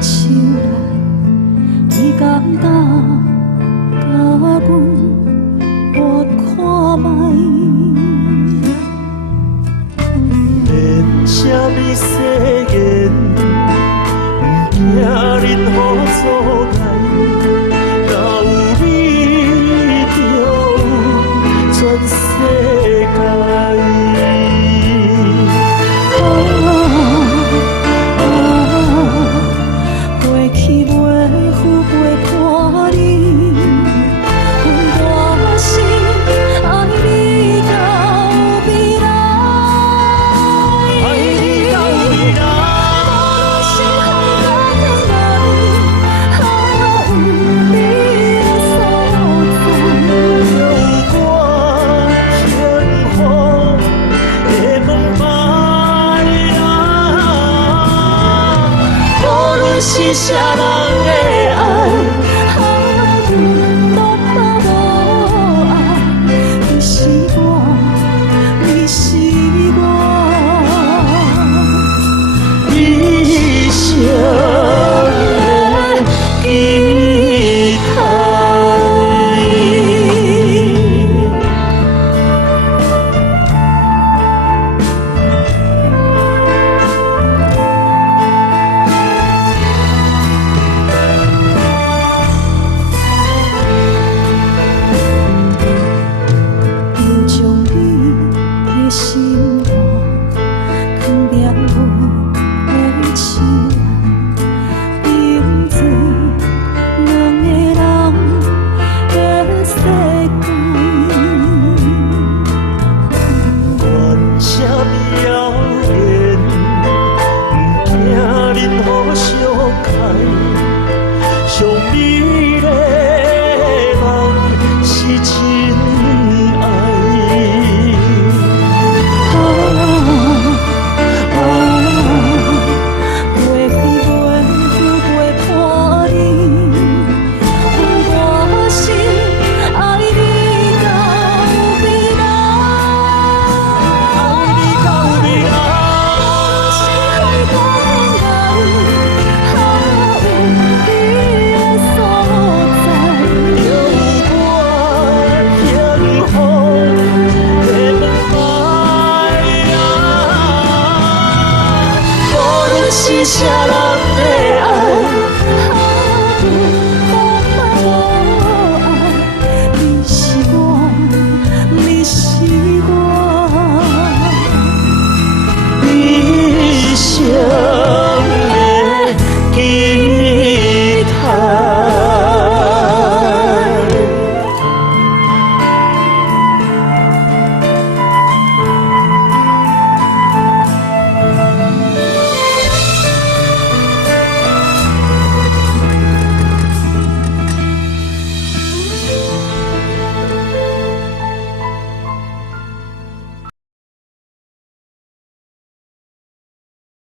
手来，你敢当甲阮拨看卖？连什么誓言，不惊恁雨阻碍。若有你，就有全世界。过去袂负袂看你，阮大心爱你到未来。爱你到未来。心空空来，有你的所在。有我天空的门牌啊，无论是啥人的爱，阮都无爱。你是我，你是我，一生的期待。又将你的心肝藏在阮的手内，冰水两个人的世界。愿什么谣言，不惊恁雨相开。上美丽的梦是真爱。过去袂负袂看你，阮大心爱你到未来。爱你到未来。心海高来，有你的所在。有我天空的门牌啊，无论是啥